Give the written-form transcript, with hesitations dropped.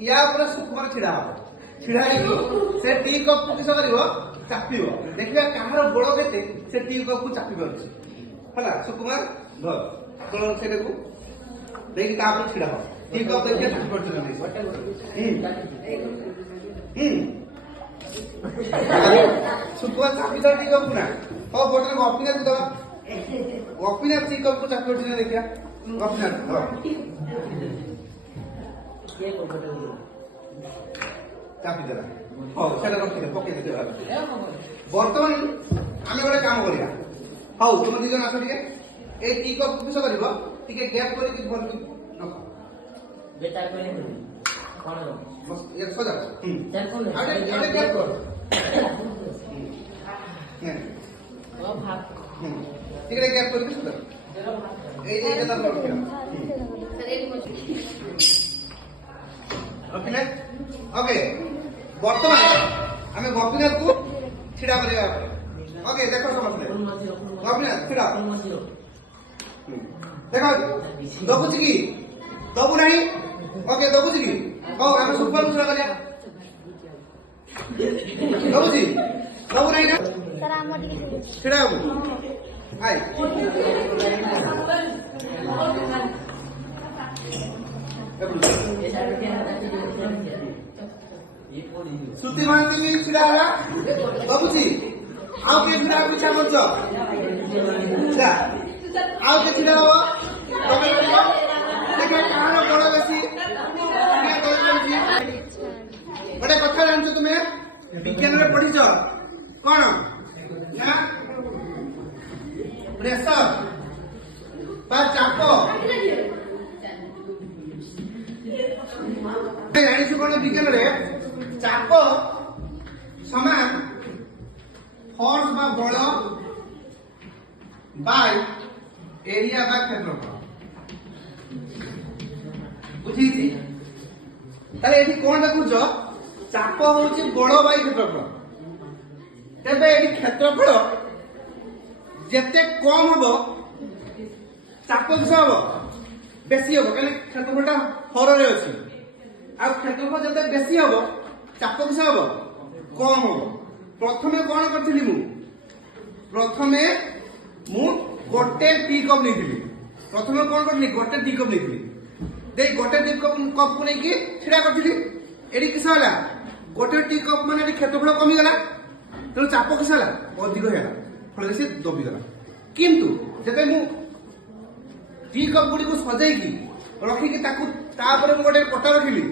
या सुकुमार छिड़ा हम छिड़ा से टी कप को किस कर चापिब देखिए कहार गोड़ के से टी कप को चापी पारे सुकुमार धर तोड़ से देखिए छिड़ा हम टी कप देखिए चापी पार्टी सुकुमार चापी टी कप को ना हाँ बोतल गोपीनाथ दवा गोपीनाथ टी कप को चापी पार्टी देखिए गोपीनाथ चापी देला हाँ सेटा रखी पकई दे बर्तमान आम गोटे काम करा हाँ तुम दिज आस टे ये टी कप किस कर गैप कर सजा गैप कर सजा ओके बर्तमान आम गोपीनाथ को छिड़ा करवा ओके देखो समझे गोपीनाथ छिड़ा देखो दबुच कि दबु ना ओके दबुच कि हाँ आम सुपर को छिड़ा कर दबुची दबु ना छिड़ा हबू आई श्रुति महांती भी छिड़ा बाबूजी आउ के छिड़ा इच्छा कर आउ के छिड़ा कहार बड़ बेसी गोटे कथा जान तुम्हें विज्ञान में पढ़ी कौन प्रेसर चाप जानी कौन विज्ञान चाप समान फोर्स बा बल बाय एरिया बा क्षेत्रफल बुझी ताले एठी कोन देखुछ चाप होउची बल बाय क्षेत्रफल तेबे एठी क्षेत्रफल जेते कम हबो चाप किस हबो बेसी हबो काले क्षेत्रफलटा हर रे अछि आ क्षेत्रफल जते बेसी हबो चाप किस हम कम हम प्रथमे कौन करी प्रथमे मु गोटे टी कप नहीं प्रथमे कौन करी गोटे टी कप नहीं गोटे टी कप को लेकिन छिड़ा करी किस गोटे टी कप मान क्षेत्रफल कमीगला तेणु चाप किस अधिक है फल से दबिगला किंतु जब मु टी कप गुड़ी को सजाई रखिकी गोटे पटा रखिली